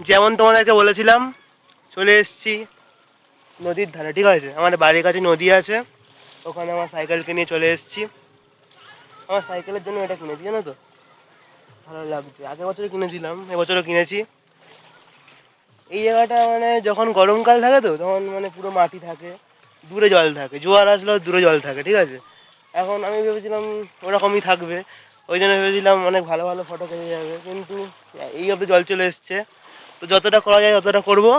যেমন তোমাদেরকে বলেছিলাম চলে এসেছি নদীর ধারে, ঠিক আছে? আমাদের বাড়ির কাছে নদী আছে, ওখানে আমার সাইকেলকে নিয়ে চলে এসেছি। আমার সাইকেলের জন্য এটা কিনেছি, জানো তো? ভালো লাগছে, আগের বছরও কিনেছিলাম, এবছরও কিনেছি। এই জায়গাটা মানে যখন গরমকাল থাকে তো তখন মানে পুরো মাটি থাকে, দূরে জল থাকে, জোয়ার আসলেও দূরে জল থাকে, ঠিক আছে? এখন আমি ভেবেছিলাম ওরকমই থাকবে, ওই জন্য ভেবেছিলাম অনেক ভালো ভালো ফটো কেটে যাবে, কিন্তু এই অবধি জল চলে এসছে। তো যতটা করা যায় ততটা করবো।